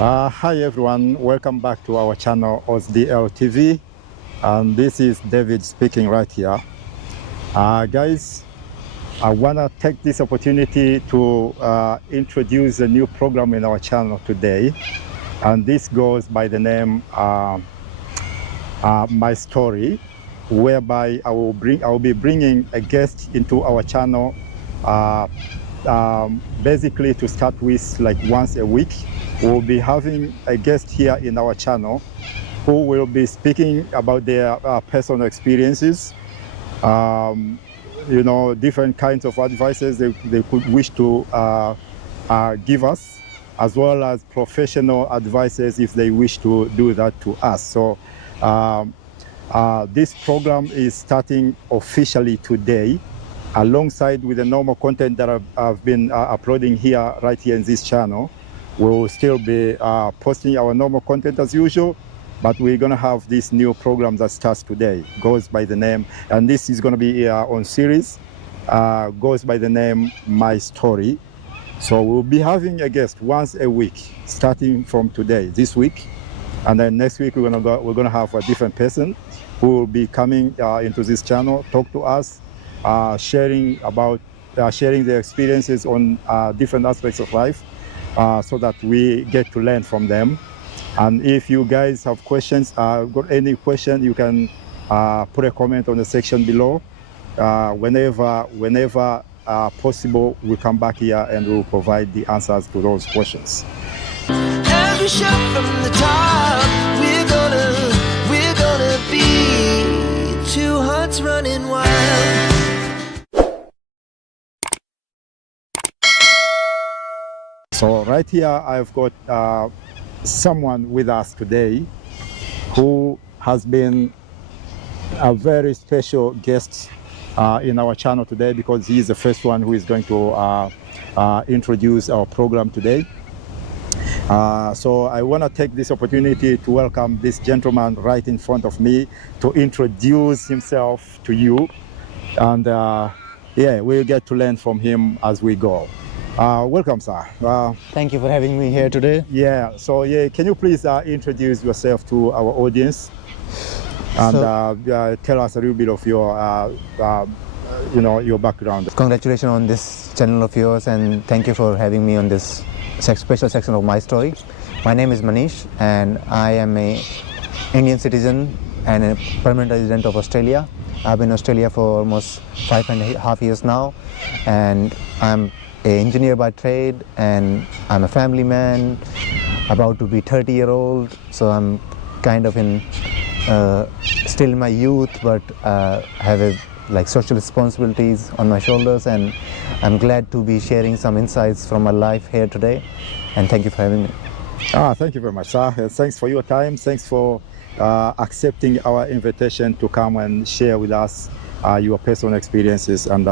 Hi everyone, welcome back to our channel OSDL TV, and this is David speaking right here. Guys, I want to take this opportunity to introduce a new program in our channel today, and this goes by the name My Story, whereby I will be bringing a guest into our channel basically to start with, like once a week. We'll be having a guest here in our channel who will be speaking about their personal experiences, different kinds of advices they could wish to give us, as well as professional advices if they wish to do that to us. So this program is starting officially today, alongside with the normal content that I've been uploading here, right here in this channel. We'll still be posting our normal content as usual, but we're going to have this new program that starts today. Goes by the name, and this is going to be on series, goes by the name My Story. So we'll be having a guest once a week, starting from today, this week. And then next week, we're going to have a different person who will be coming into this channel, talk to us, sharing their experiences on different aspects of life. So that we get to learn from them. And if you guys have questions, got any question, you can put a comment on the section below. Whenever possible, we'll come back here and we'll provide the answers to those questions. Every shot from the top, we're gonna be two hearts running wild. So right here, I've got someone with us today who has been a very special guest in our channel today, because he is the first one who is going to introduce our program today. So I want to take this opportunity to welcome this gentleman right in front of me to introduce himself to you. And yeah, we'll get to learn from him as we go. Welcome, sir. Thank you for having me here today. Yeah, so can you please introduce yourself to our audience and tell us a little bit of your, your background. Congratulations on this channel of yours, and thank you for having me on this special section of My Story. My name is Manish, and I am an Indian citizen and a permanent resident of Australia. I've been in Australia for almost 5.5 years now, and I'm an engineer by trade, and I'm a family man, about to be 30-year-old, so I'm kind of still in my youth, but have social responsibilities on my shoulders, and I'm glad to be sharing some insights from my life here today, and thank you for having me. Thank you very much, sir. Thanks for your time. Thanks for accepting our invitation to come and share with us your personal experiences and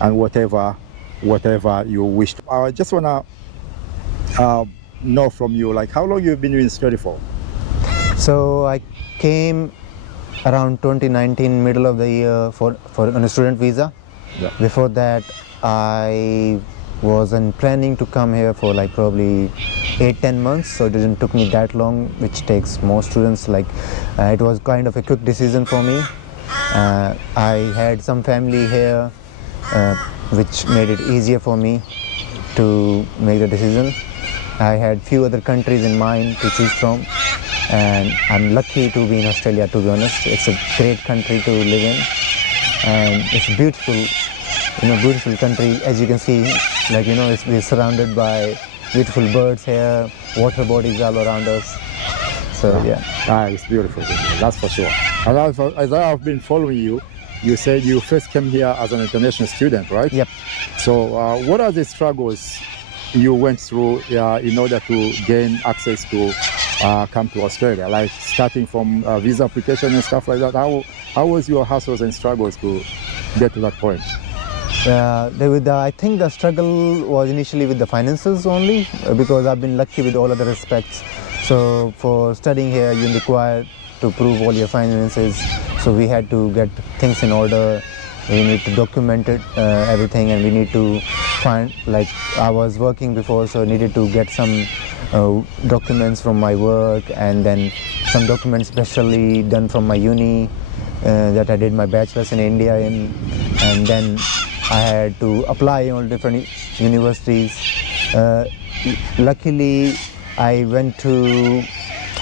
whatever you wish. I just want to know from you, like, how long you've been in Australia for? So I came around 2019, middle of the year, on a student visa. Yeah. Before that, I wasn't planning to come here for probably 8-10 months, so it didn't took me that long, which takes most students. It was kind of a quick decision for me. I had some family here, which made it easier for me to make the decision. I had few other countries in mind to choose from, and I'm lucky to be in Australia, to be honest. It's a great country to live in, and it's beautiful, beautiful country. As you can see, we're surrounded by beautiful birds here, water bodies all around us. So yeah. It's beautiful, that's for sure. And as I've been following you, you said you first came here as an international student, right? Yep. So what are the struggles you went through in order to gain access to come to Australia, like starting from visa application and stuff like that? How was your hassles and struggles to get to that point? I think the struggle was initially with the finances only, because I've been lucky with all other aspects. So for studying here, you're required to prove all your finances. So we had to get things in order We need to document it, everything, and we need to find, like, I was working before, so I needed to get some documents from my work, and then some documents specially done from my uni that I did my bachelor's in India in, and then I had to apply on different universities. Luckily, I went to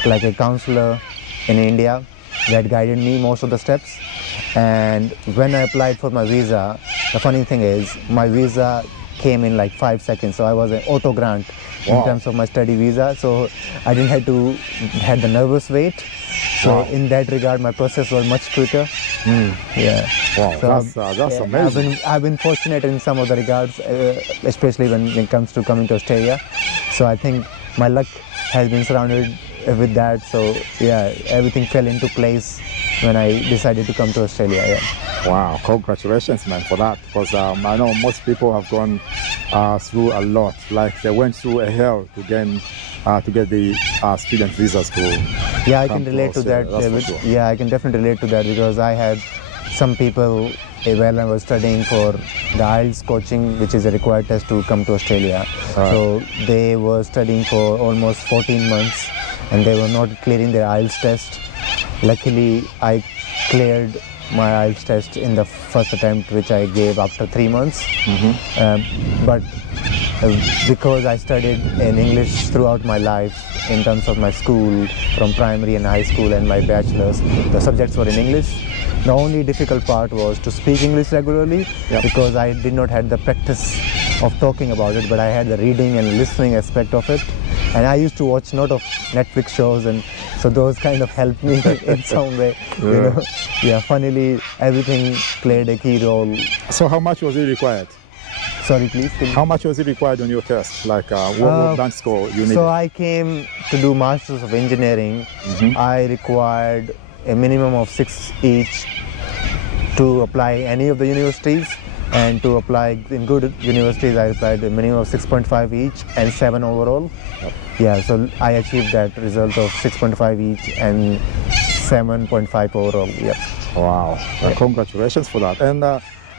like a counselor in India that guided me most of the steps. And when I applied for my visa, the funny thing is my visa came in like 5 seconds. So I was an auto grant in terms of my study visa. So I didn't have to had the nervous wait. So in that regard, my process was much quicker. Yeah. Wow, So that's amazing. I've been fortunate in some of the regards, especially when it comes to coming to Australia. So I think my luck has been surrounded with that. So yeah, everything fell into place when I decided to come to Australia. Yeah. Wow, congratulations, man, for that. Because I know most people have gone through a lot. Like they went through a hell to get the student visas to. Yeah, I can relate to that. That's for sure. Yeah, I can definitely relate to that because I had some people while I was studying for the IELTS coaching, which is a required test to come to Australia. So they were studying for almost 14 months and they were not clearing their IELTS test. Luckily, I cleared my IELTS test in the first attempt, which I gave after 3 months. But because I studied in English throughout my life in terms of my school, from primary and high school and my bachelor's, the subjects were in English. The only difficult part was to speak English regularly because I did not have the practice of talking about it, but I had the reading and listening aspect of it. And I used to watch a lot of Netflix shows, and so those kind of helped me in some way. You know? Yeah, funnily, everything played a key role. So how much was it required? Sorry, please. How much was it required on your test? Like what band score you needed? So I came to do Masters of Engineering. I required a minimum of 6 each to apply any of the universities, and to apply in good universities I applied a minimum of 6.5 each and 7 overall. Yeah, so I achieved that result of 6.5 each and 7.5 overall. Yeah. Wow, congratulations for that. And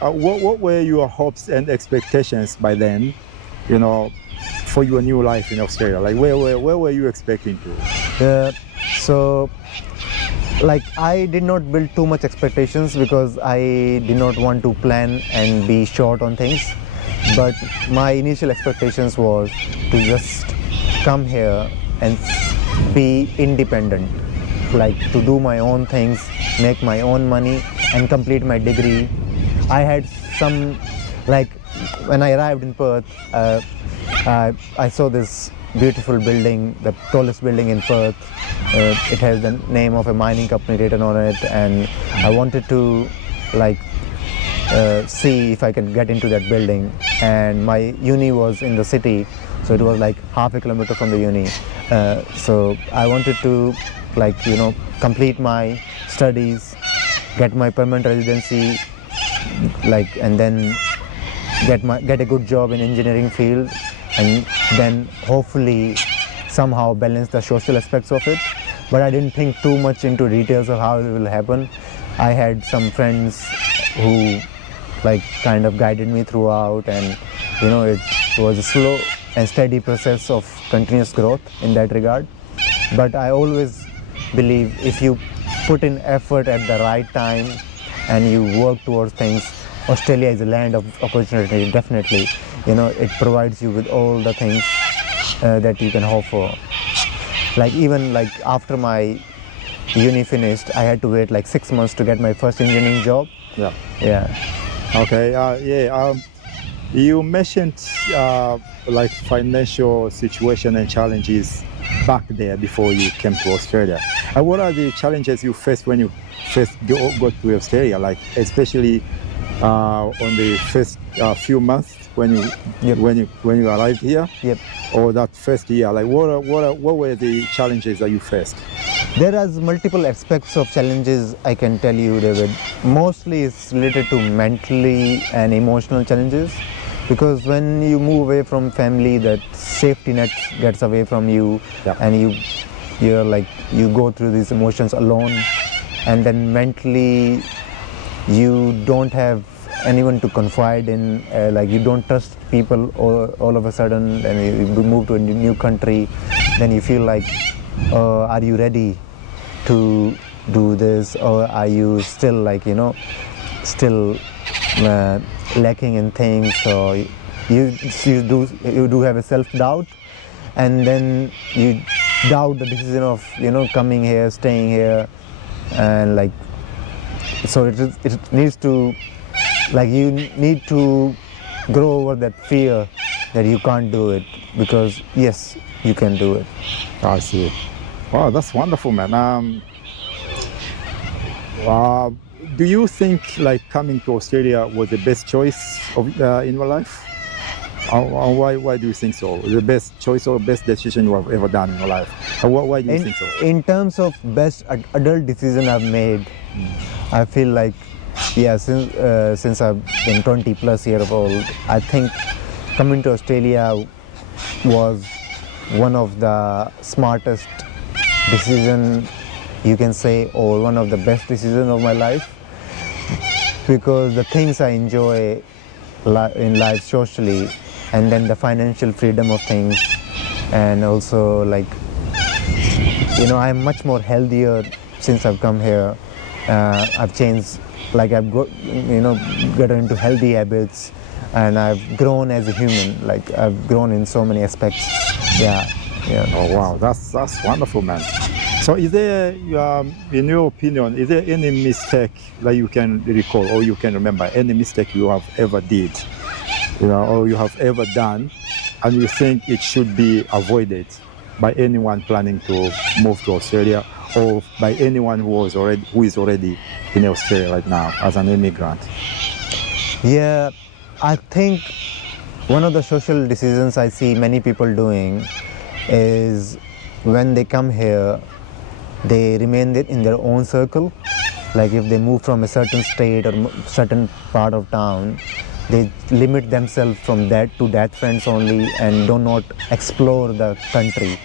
what were your hopes and expectations by then, you know, for your new life in Australia? Like where were you expecting to? So like I did not build too much expectations because I did not want to plan and be short on things, but my initial expectations was to just come here and be independent, like to do my own things, make my own money and complete my degree. I had some, like when I arrived in Perth, I saw this beautiful building, the tallest building in Perth. It has the name of a mining company written on it, and I wanted to like see if I can get into that building. And my uni was in the city, so it was like half a kilometer from the uni. So I wanted to, like, you know, complete my studies, get my permanent residency, like, and then get a good job in engineering field, and then hopefully somehow balance the social aspects of it. But I didn't think too much into details of how it will happen. I had some friends who like kind of guided me throughout, and you know, it was a slow and steady process of continuous growth in that regard. But I always believe if you put in effort at the right time and you work towards things, Australia is a land of opportunity, definitely. You know, it provides you with all the things that you can hope for. Like even like after my uni finished, I had to wait like 6 months to get my first engineering job. Yeah. Okay. You mentioned like financial situation and challenges back there before you came to Australia. And what are the challenges you faced when you first got to Australia? Like especially on the first few months when you arrived here, or that first year, like what were the challenges that you faced? There are multiple aspects of challenges, I can tell you, David. Mostly it's related to mentally and emotional challenges, because when you move away from family, that safety net gets away from you, and you're like, you go through these emotions alone, and then mentally you don't have anyone to confide in. Like you don't trust people all of a sudden, and you move to a new country, then you feel like, are you ready to do this, or are you still like, you know, still lacking in things, or you do have a self-doubt, and then you doubt the decision of, you know, coming here, staying here, and like, so it needs to, like, you need to grow over that fear that you can't do it, because yes, you can do it. I see. Wow, that's wonderful, man. Do you think like coming to Australia was the best choice in your life? Why do you think so? The best choice or best decision you have ever done in your life? Why do you think so? In terms of best adult decision I've made, I feel like, yeah, since I've been 20 plus years old, I think coming to Australia was one of the smartest decision, you can say, or one of the best decisions of my life, because the things I enjoy in life socially, and then the financial freedom of things, and also like, you know, I'm much more healthier since I've come here. I've changed, like I've gotten into healthy habits, and I've grown as a human. Like I've grown in so many aspects. Yeah. Oh wow, that's wonderful, man. So is there, in your opinion, is there any mistake that you can recall or you can remember, any mistake you have ever did, you know, or you have ever done, and you think it should be avoided by anyone planning to move to Australia, or by anyone who is already in Australia right now as an immigrant? Yeah, I think one of the social decisions I see many people doing is when they come here, they remain in their own circle. Like if they move from a certain state or certain part of town, they limit themselves from that to that friends only, and do not explore the country,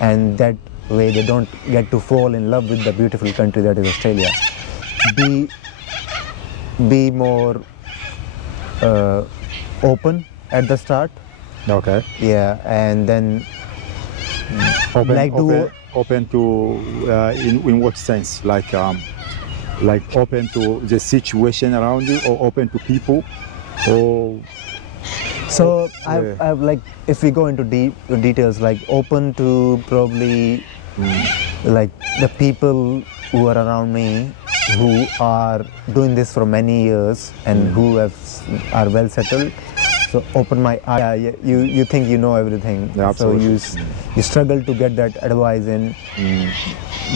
and that way they don't get to fall in love with the beautiful country that is Australia. Be more open at the start. Okay. Yeah, and then open to in what sense? Like open to the situation around you, or open to people, or so I've like, if we go into details, like open to probably like the people who are around me, who are doing this for many years and who are well settled. So open my eye. Yeah, you think you know everything. Yeah, absolutely. So you struggle to get that advice in.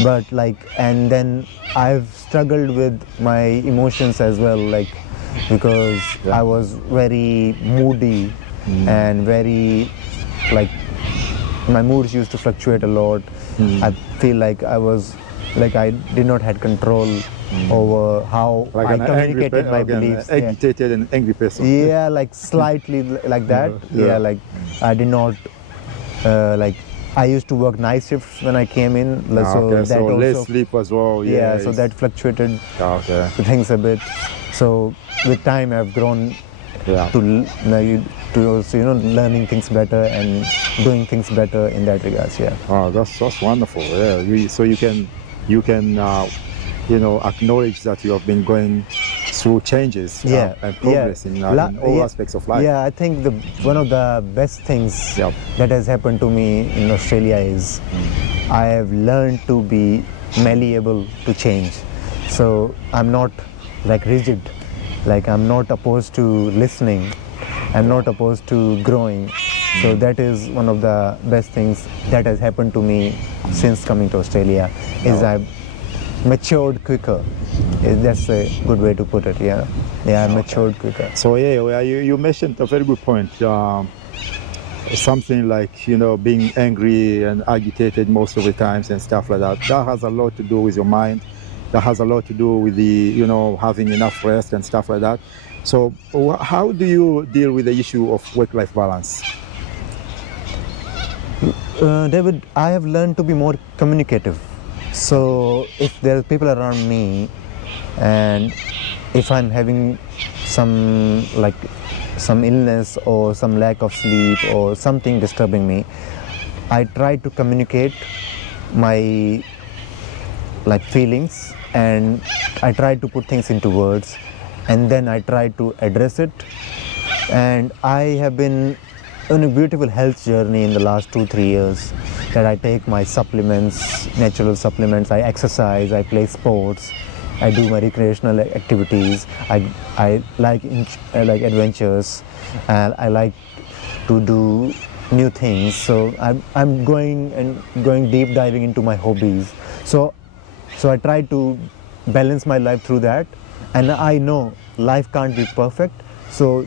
But like, and then I've struggled with my emotions as well, like, because I was very moody and very, like, my moods used to fluctuate a lot. I feel like I did not have control over how like I communicated my beliefs. An agitated and angry person. Yeah, like slightly like that. Yeah, like I did not like, I used to work night shifts when I came in, so that so also, less sleep as well. Yeah, so that fluctuated things a bit. So with time, I've grown to also, you know, learning things better and doing things better in that regards. Yeah. Oh, that's wonderful. Yeah, so you can you know, acknowledge that you have been going through changes and progress in all aspects of life. Yeah, I think one of the best things that has happened to me in Australia is I have learned to be malleable to change. So I'm not like rigid, like I'm not opposed to listening, I'm not opposed to growing. So that is one of the best things that has happened to me since coming to Australia, is I've matured quicker. That's a good way to put it. Yeah, I matured quicker. So you mentioned a very good point. Something like, you know, being angry and agitated most of the times and stuff like that. That has a lot to do with your mind. That has a lot to do with the, you know, having enough rest and stuff like that. So how do you deal with the issue of work-life balance? David, I have learned to be more communicative. So if there are people around me, and if I'm having some illness or some lack of sleep or something disturbing me, I try to communicate my feelings, and I try to put things into words, and then I try to address it. And I have been on a beautiful health journey in the last 2-3 years, that I take my supplements, natural supplements, I exercise, I play sports, I do my recreational activities, I like adventures, and I like to do new things. So I'm going deep diving into my hobbies. So I try to balance my life through that, and I know life can't be perfect. So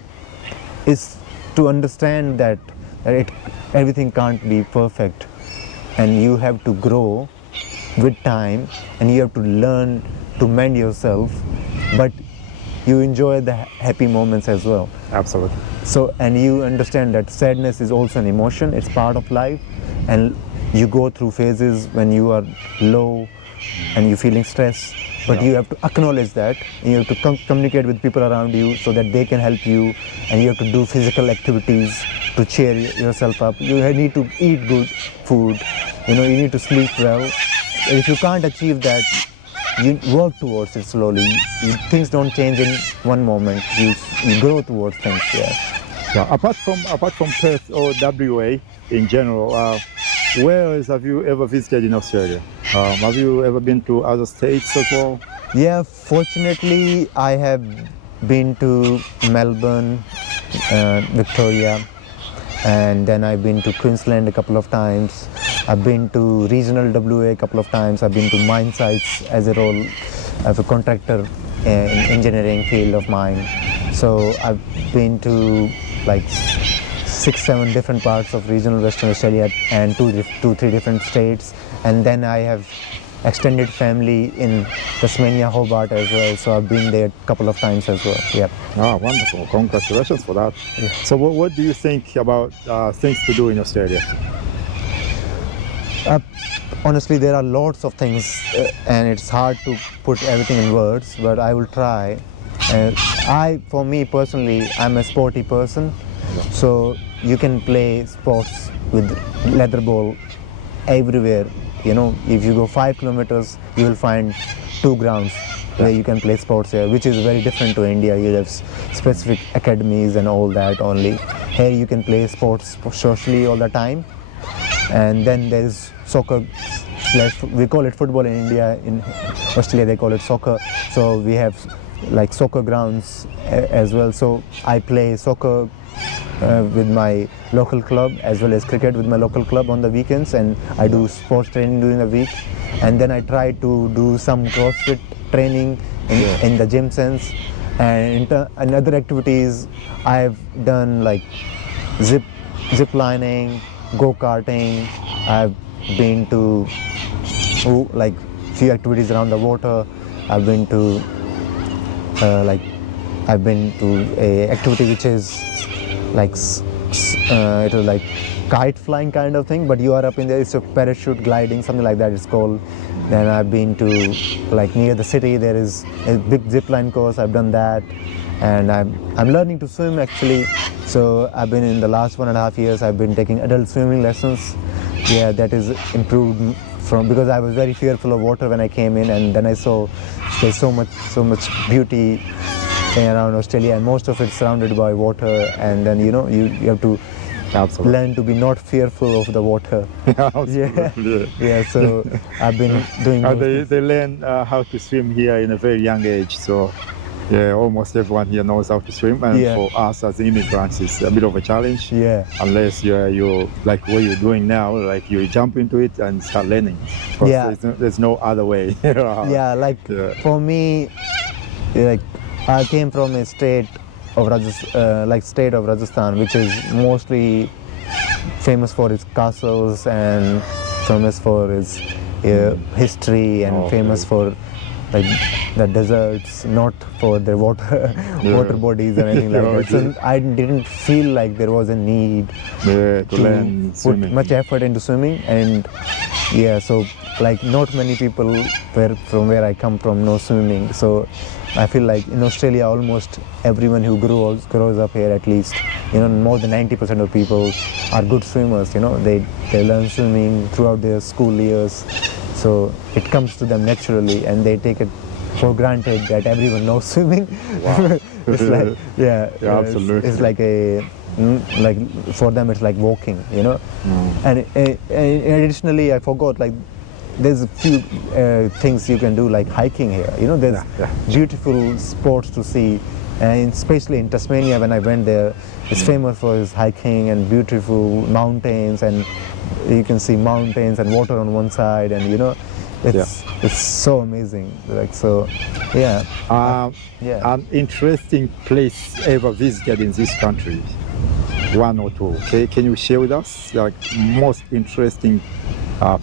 it's to understand that everything can't be perfect, and you have to grow with time, and you have to learn to mend yourself, but you enjoy the happy moments as well. Absolutely. So, and you understand that sadness is also an emotion, it's part of life, and you go through phases when you are low and you're feeling stressed, but you have to acknowledge that, and you have to communicate with people around you so that they can help you, and you have to do physical activities to cheer yourself up. You need to eat good food, you need to sleep well. If you can't achieve that, you work towards it slowly. Things don't change in one moment. You grow towards things. Yeah. Apart from Perth or WA in general, where else have you ever visited in Australia? Have you ever been to other states as well? Yeah, fortunately, I have been to Melbourne, Victoria, and then I've been to Queensland a couple of times. I've been to regional WA a couple of times. I've been to mine sites as a role of a contractor in engineering field of mine. So I've been to like 6-7 different parts of regional Western Australia and 2-3 different states. And then I have extended family in Tasmania, Hobart as well. So I've been there a couple of times as well. Yeah. Ah, wonderful. Congratulations for that. Yeah. So what do you think about things to do in Australia? Honestly, there are lots of things, and it's hard to put everything in words, but I will try. For me personally, I'm a sporty person, so you can play sports with leather ball everywhere. If you go 5 kilometers, you will find 2 grounds where you can play sports here, which is very different to India. You have specific academies and all that only. Here you can play sports socially all the time. And then there is soccer, we call it football in India. In Australia they call it soccer. So we have like soccer grounds as well. So I play soccer with my local club as well as cricket with my local club on the weekends, and I do sports training during the week. And then I try to do some CrossFit training in the gym sense. And other activities I've done like zip lining, go-karting. I've been to like few activities around the water. I've been to a activity which is like it was like kite flying kind of thing, but you are up in there. It's a parachute gliding, something like that it's called. Then I've been to like near the city there is a big zip line course. I've done that, and I'm learning to swim actually. So I've been in the last 1.5 years, I've been taking adult swimming lessons. Yeah, that is improved because I was very fearful of water when I came in, and then I saw there's so much beauty around Australia, and most of it's surrounded by water. And then you have to learn to be not fearful of the water. Yeah. So I've been doing. They learn how to swim here in a very young age. So. Yeah, almost everyone here knows how to swim, and for us as immigrants, it's a bit of a challenge. Yeah. Unless you're like what you're doing now, like you jump into it and start learning. Yeah. There's no other way. For me, like I came from a state of Rajasthan, which is mostly famous for its castles and famous for its history and famous for like the deserts, not for the water bodies or anything like that. So I didn't feel like there was a need to learn put swimming. Much effort into swimming. And so like not many people from where I come from know swimming. So I feel like in Australia, almost everyone who grows up here, at least, more than 90% of people are good swimmers. They learn swimming throughout their school years, so it comes to them naturally, and they take it for granted that everyone knows swimming. Wow. It's like, yeah, absolutely. It's like like for them it's like walking. And additionally, I forgot, like, there's a few things you can do, like hiking here. There's beautiful spots to see, and especially in Tasmania, when I went there, it's famous for its hiking and beautiful mountains, and you can see mountains and water on one side, and it's so amazing. Like, so, yeah. An interesting place ever visited in this country, one or two. Okay, can you share with us, like, most interesting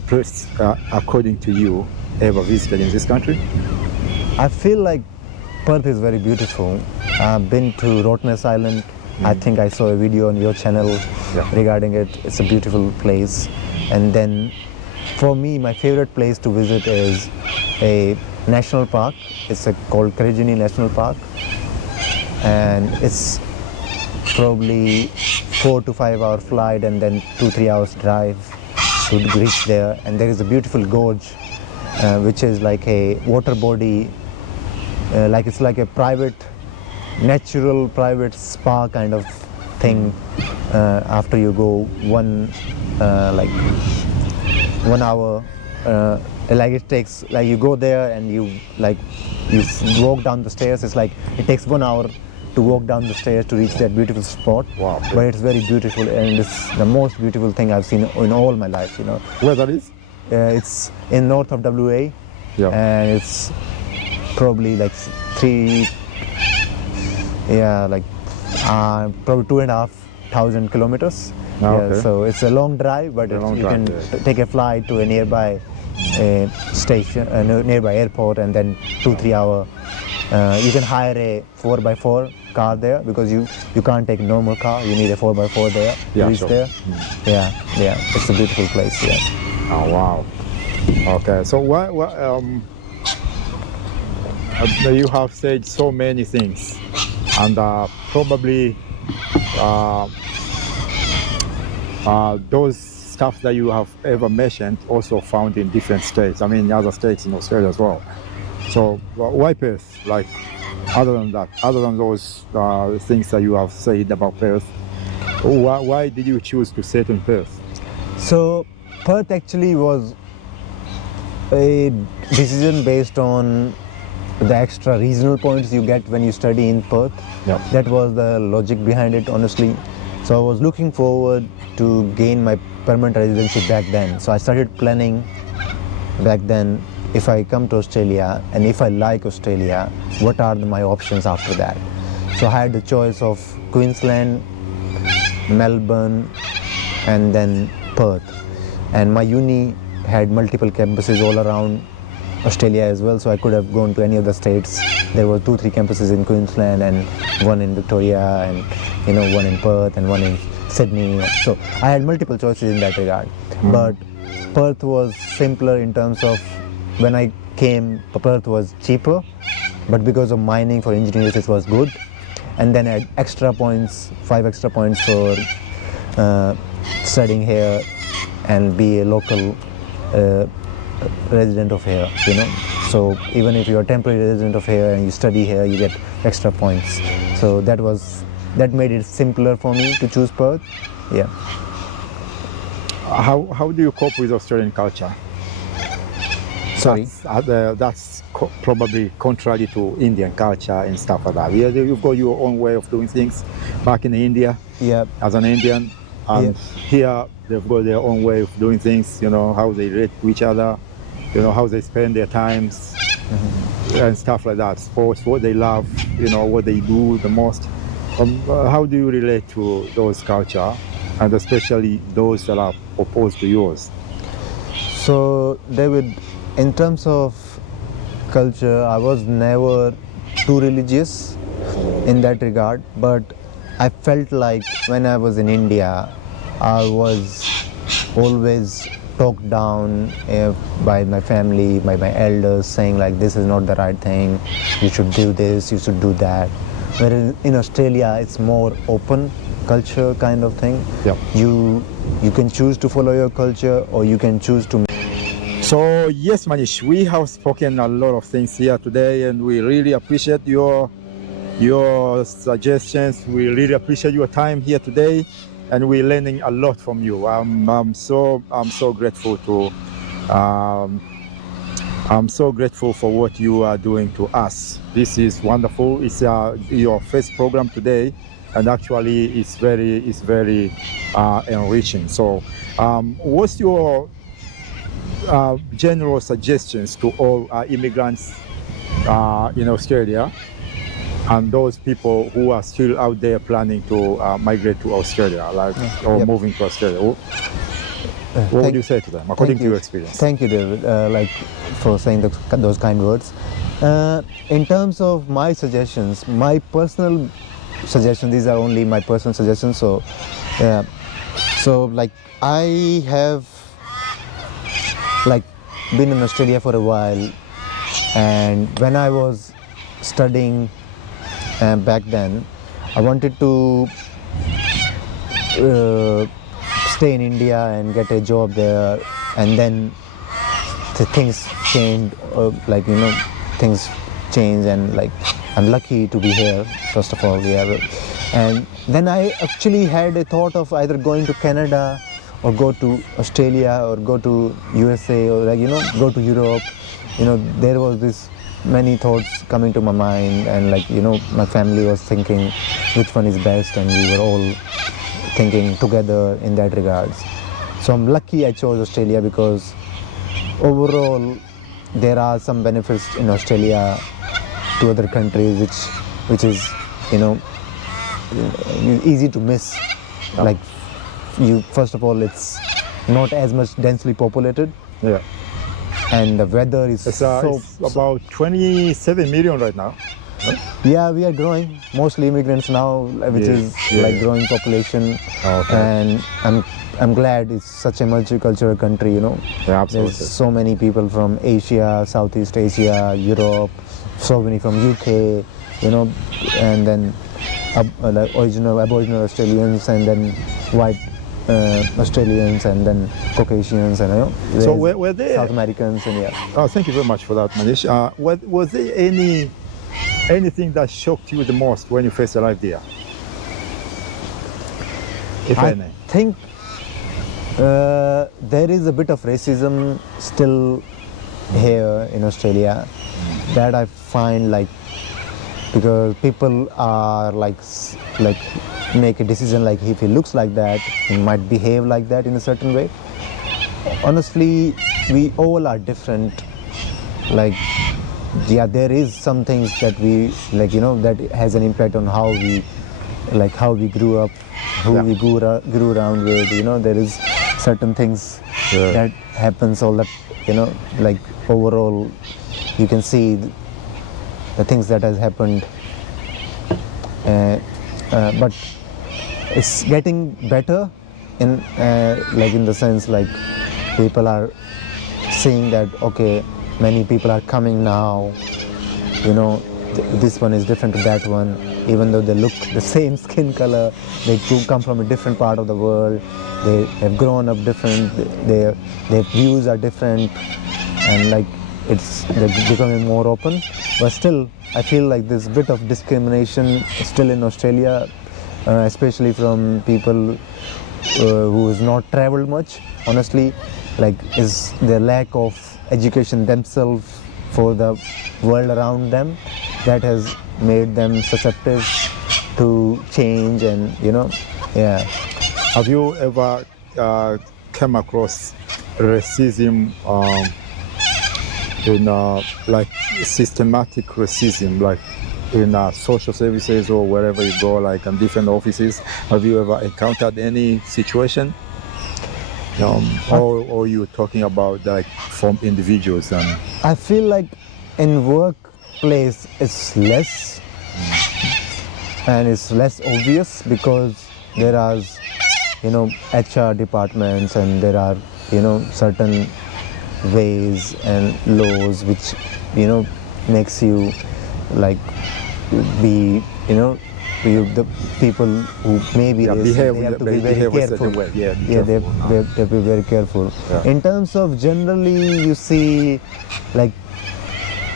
place, according to you, ever visited in this country? I feel like Perth is very beautiful. I've been to Rottnest Island. I think I saw a video on your channel regarding it. It's a beautiful place. And then, for me, my favorite place to visit is a national park. It's called Karijini National Park, and it's probably 4 to 5 hour flight and then 2-3 hours drive to reach there. And there is a beautiful gorge, which is like a water body, like it's like a natural private spa kind of thing. After you go 1 hour, like it takes, like you go there and you walk down the stairs. It's like it takes 1 hour to walk down the stairs to reach that beautiful spot. Wow. But it's very beautiful, and it's the most beautiful thing I've seen in all my life. Where that is? It's in north of WA, and it's probably like probably 2,500 kilometers. Okay. So it's a long drive, but you can take a flight to a nearby station, nearby airport, and then 2-3 hour. You can hire a 4x4 car there, because you can't take a normal car. You need a 4x4 there to reach there. Yeah, it's a beautiful place. Yeah. Oh wow. Okay, so you have said so many things, and probably those stuff that you have ever mentioned also found in different states. I mean, other states in Australia as well. So why Perth? Like, other than that, other than those things that you have said about Perth, why did you choose to settle in Perth? So Perth actually was a decision based on the extra regional points you get when you study in Perth. That was the logic behind it, honestly. So I was looking forward to gain my permanent residency back then. So I started planning back then, if I come to Australia and if I like Australia, what are my options after that? So I had the choice of Queensland, Melbourne, and then Perth. And my uni had multiple campuses all around Australia as well, so I could have gone to any of the states. There were 2-3 campuses in Queensland and one in Victoria, and one in Perth and one in Sydney. So I had multiple choices in that regard. But Perth was simpler in terms of, when I came, Perth was cheaper, but because of mining for engineers it was good. And then I had extra points, 5 extra points for studying here and be a local resident of here, So even if you're a temporary resident of here and you study here, you get extra points. So that made it simpler for me to choose Perth. Yeah. How do you cope with Australian culture? Sorry? That's probably contrary to Indian culture and stuff like that. You've got your own way of doing things back in India as an Indian, and here they've got their own way of doing things, how they relate to each other, how they spend their times, and stuff like that. Sports, what they love, what they do the most. How do you relate to those culture, and especially those that are opposed to yours? So, David, in terms of culture, I was never too religious in that regard, but I felt like when I was in India, I was always talked down by my family, by my elders, saying like this is not the right thing, you should do this, you should do that. Whereas in Australia it's more open culture kind of thing. Yep. You can choose to follow your culture, or you can choose to. So yes, Manish, we have spoken a lot of things here today, and we really appreciate your suggestions. We really appreciate your time here today, and we're learning a lot from you. I'm so grateful to I'm so grateful for what you are doing to us. This is wonderful. It's your first program today, and actually it's very enriching. So what's your general suggestions to all immigrants in Australia and those people who are still out there planning to migrate to Australia, or moving to Australia? What would you say to them, according to your experience? Thank you, David, for saying those kind words. In terms of my suggestions, my personal suggestions, these are only my personal suggestions. So, like I have been in Australia for a while, and when I was studying back then, I wanted to stay in India and get a job there, and then things changed, things change, and I'm lucky to be here, first of all. And then I actually had a thought of either going to Canada or go to Australia or go to USA or go to Europe. There was this many thoughts coming to my mind, and my family was thinking which one is best, and we were all thinking together in that regards. So I'm lucky I chose Australia, because overall there are some benefits in Australia to other countries which is easy to miss. First of all, it's not as much densely populated. Yeah. And the weather is it's about 27 million right now. Yeah, we are growing, mostly immigrants now, which is growing population. Okay. And I'm glad it's such a multicultural country, Yeah, absolutely. There's so many people from Asia, Southeast Asia, Europe, so many from UK, and then Aboriginal Australians, and then white Australians, and then Caucasians, and so were there South Americans, and Oh, thank you very much for that, Manish. Was there anything that shocked you the most when you first arrived there? If any. I think there is a bit of racism still here in Australia, that I find, because people are make a decision, if he looks like that, he might behave like that in a certain way. Honestly, we all are different. There is some things that we that has an impact on how we grew up, who we grew around with. There is certain things that happens, all that overall you can see the things that has happened, but it's getting better in the sense people are seeing that many people are coming now, this one is different to that one, even though they look the same skin color, they come from a different part of the world, they have grown up different, their views are different, and they're becoming more open. But still, I feel there's a bit of discrimination still in Australia, especially from people who has not traveled much, honestly, is their lack of education themselves for the world around them that has made them susceptible to change, and Have you ever come across racism in systematic racism, in social services or wherever you go, in different offices? Have you ever encountered any situation? Or you talking about from individuals? And I feel in workplace it's less, and it's less obvious, because there are HR departments, and there are certain ways and laws which makes you like be the people who maybe they have to be very careful. They have to be very careful. Yeah. In terms of generally, you see, like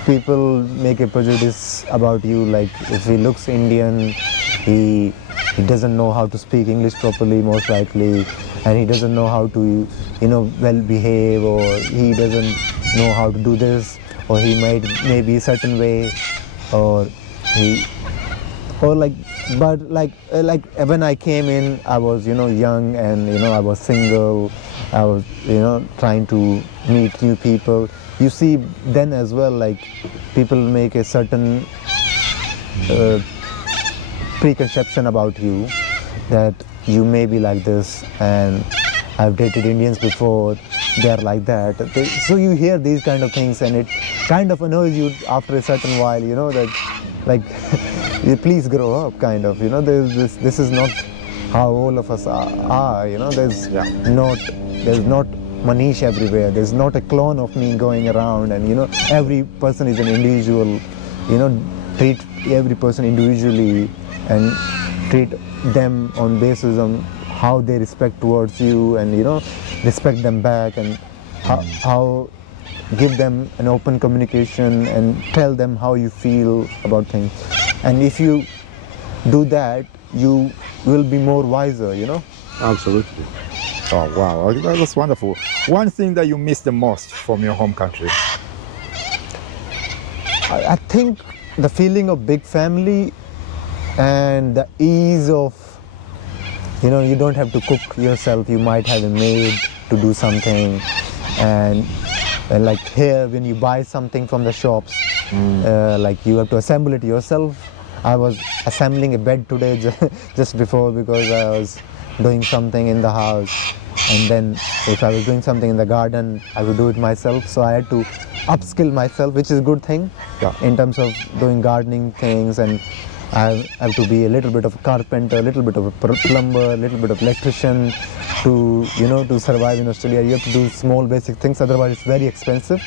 people make a prejudice about you. Like if he looks Indian, he doesn't know how to speak English properly, most likely, and he doesn't know how to well behave, or he doesn't know how to do this, or he might maybe a certain way, or but when I came in, I was young, and I was single. I was trying to meet new people. You see then as well, like people make a certain preconception about you, that you may be like this, and I've dated Indians before, they're like that. So you hear these kind of things, and it kind of annoys you after a certain while, that like please grow up, kind of, this is not how all of us are, there's not Manish everywhere, there's not a clone of me going around, and every person is an individual, treat every person individually and treat them on basis on how they respect towards you, and respect them back, and how give them an open communication and tell them how you feel about things. And if you do that, you will be more wiser, Absolutely. Oh wow, that's wonderful. One thing that you miss the most from your home country? I think the feeling of big family and the ease of, you don't have to cook yourself, you might have a maid to do something, and like here when you buy something from the shops, like you have to assemble it yourself. I was assembling a bed today just before, because I was doing something in the house, and then if I was doing something in the garden, I would do it myself. So I had to upskill myself, which is a good thing in terms of doing gardening things, and I have to be a little bit of a carpenter, a little bit of a plumber, a little bit of electrician to to survive in Australia. You have to do small basic things, otherwise it's very expensive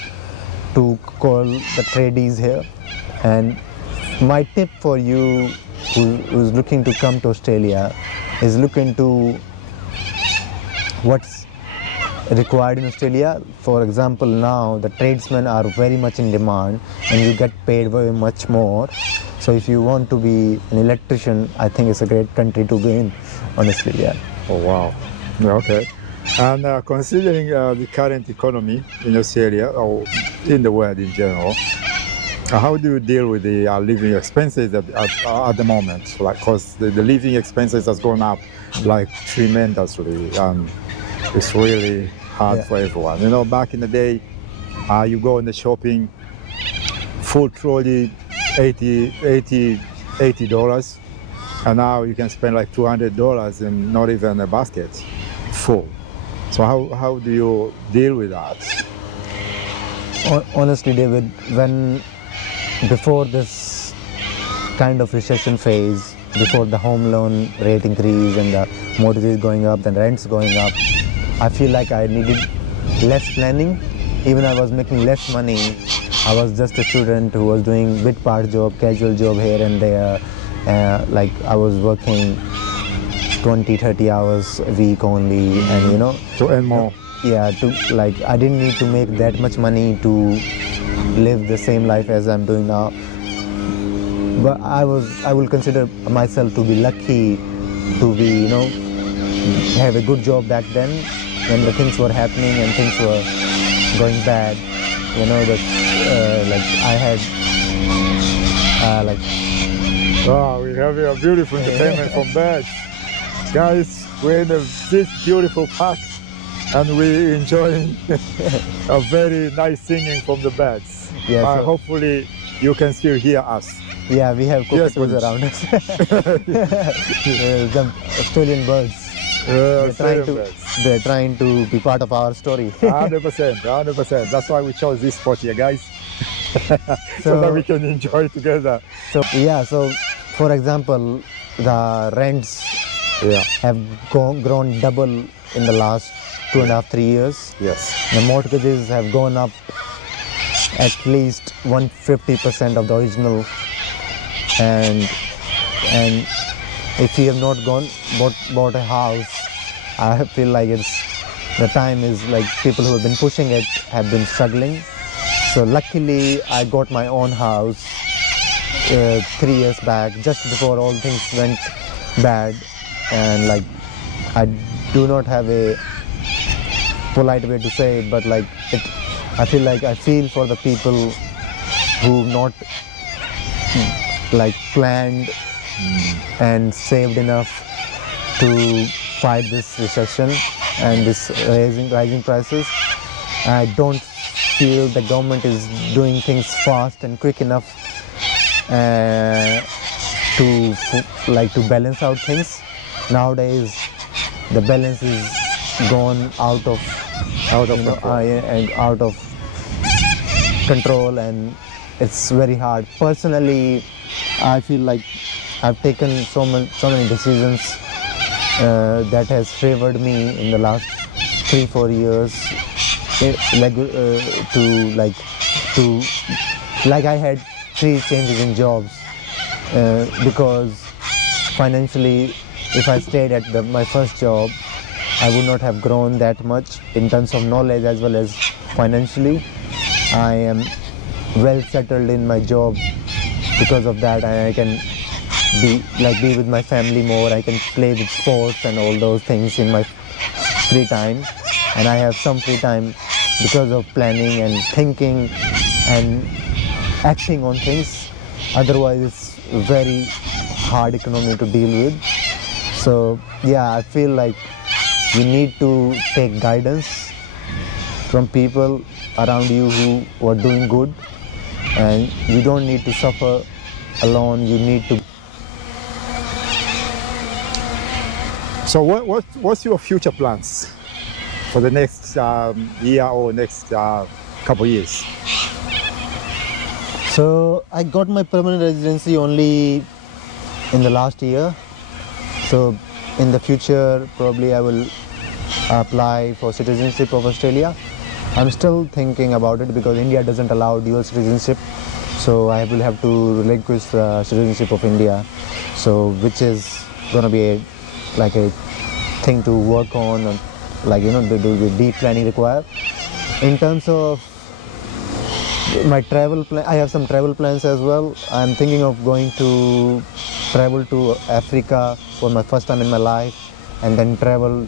to call the tradies here. And my tip for you who's looking to come to Australia is look into what's required in Australia. For example, now the tradesmen are very much in demand, and you get paid very much more. So if you want to be an electrician, I think it's a great country to be in, honestly. Oh wow. Okay. And considering the current economy in Australia, or in the world in general, how do you deal with the living expenses at the moment? Like, cause the living expenses has gone up like tremendously, and it's really hard for everyone. Back in the day, you go in the shopping, full trolley, $80, and now you can spend like $200 and not even a basket full. So how do you deal with that? Honestly, David, before this kind of recession phase, before the home loan rate increase and the mortgages going up and rents going up, I feel like I needed less planning. Even I was making less money. I was just a student who was doing bit part job, casual job here and there. Like I was working 20-30 hours a week only, and to earn more. Yeah, I didn't need to make that much money to live the same life as I'm doing now. But I will consider myself to be lucky to be, have a good job back then when the things were happening and things were going bad. That I had Wow, we're having a beautiful entertainment from birds. Guys, we're in this beautiful park, and we're enjoying a very nice singing from the birds. Yeah, hopefully you can still hear us. Yeah, we have cockatoos around us. The Australian birds. They're trying to be part of our story. 100%. That's why we chose this spot here, guys. so that we can enjoy together. So for example, the rents have grown double in the last 2.5-3 years. Yes. The mortgages have gone up at least 150% of the original, and if you have not bought a house, I feel like the time is like people who have been pushing it have been struggling. So luckily I got my own house 3 years back, just before all things went bad, and like I do not have a polite way to say it, but like I feel for the people who not like planned and saved enough to fight this recession and this rising prices. I don't feel the government is doing things fast and quick enough to balance out things. Nowadays the balance is gone out of control, and it's very hard. Personally, I feel like I've taken so many decisions that has favored me in the last 3-4 years, I had 3 changes in jobs because financially, if I stayed at my first job, I would not have grown that much in terms of knowledge as well as financially. I am well settled in my job because of that, and I can be with my family more. I can play with sports and all those things in my free time, and I have some free time because of planning and thinking and acting on things. Otherwise it's very hard economy to deal with. So yeah, I feel like you need to take guidance from people around you who are doing good, and you don't need to suffer alone. You need to. So what's your future plans for the next year or next couple years? So I got my permanent residency only in the last year. So in the future, probably I will apply for citizenship of Australia. I'm still thinking about it because India doesn't allow dual citizenship. So I will have to relinquish the citizenship of India. So which is gonna be a thing to work on, and the deep planning required. In terms of my travel plan, I have some travel plans as well. I'm thinking of going to travel to Africa for my first time in my life, and then travel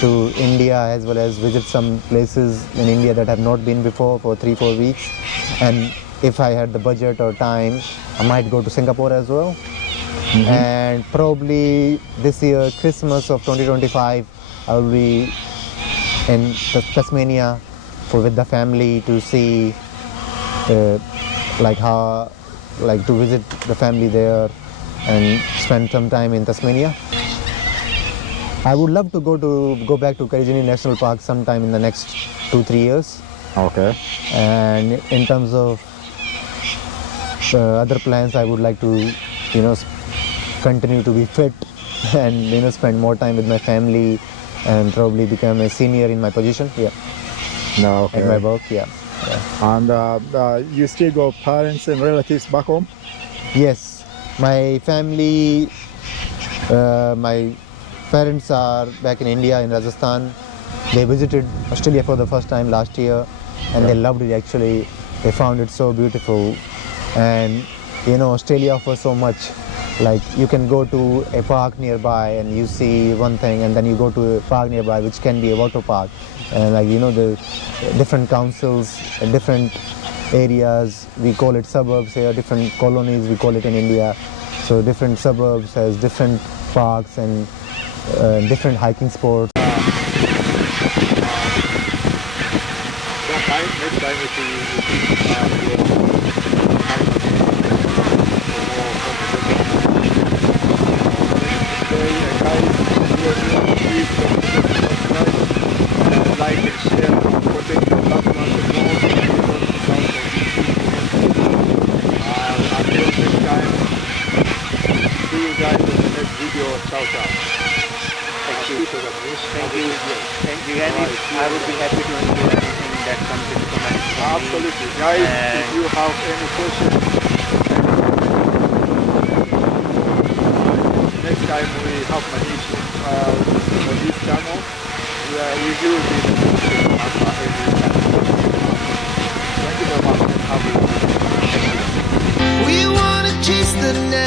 to India as well as visit some places in India that I have not been before for 3-4 weeks. And if I had the budget or time, I might go to Singapore as well. Mm-hmm. And probably this year, Christmas of 2025, I will be in Tasmania with the family to see to visit the family there and spend some time in Tasmania. I would love to go back to Karijini National Park sometime in the next 2-3 years. Okay. And in terms of other plans, I would like to continue to be fit and spend more time with my family and probably become a senior in my position. Yeah. No. Okay. In my work. Yeah. And you still got parents and relatives back home? Yes, my family, my parents are back in India, in Rajasthan. They visited Australia for the first time last year, and they loved it actually. They found it so beautiful, and Australia offers so much. Like you can go to a park nearby and you see one thing, and then you go to a park nearby which can be a water park, and the different councils, different areas, we call it suburbs here, different colonies we call it in India. So different suburbs has different parks and different hiking spots. Like and share, protect your loved ones and all the people until next time, see you guys in the next video. Ciao, ciao. Thank you. Thank you. Absolutely. Guys, if you have any questions, next time we have Manish on this channel, we will be the solution after every time. Thank you very much and have a good day. We wanna chase the night.